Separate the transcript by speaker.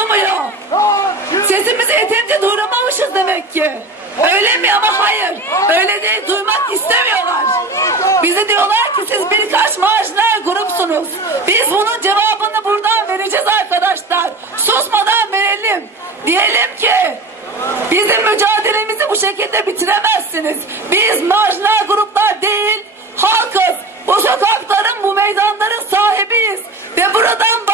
Speaker 1: anlamıyor. Sesimizi yetemce duyuramamışız demek ki. Öyle mi ama hayır. Öyle değil duymak istemiyorlar. Bize diyorlar ki siz birkaç maaşlar grupsunuz. Biz bunun cevabını buradan vereceğiz arkadaşlar. Susmadan verelim. Diyelim ki bizim mücadelemizi bu şekilde bitiremezsiniz. Biz marjinal gruplar değil halkız. Bu sokakların bu meydanların sahibiyiz. Ve buradan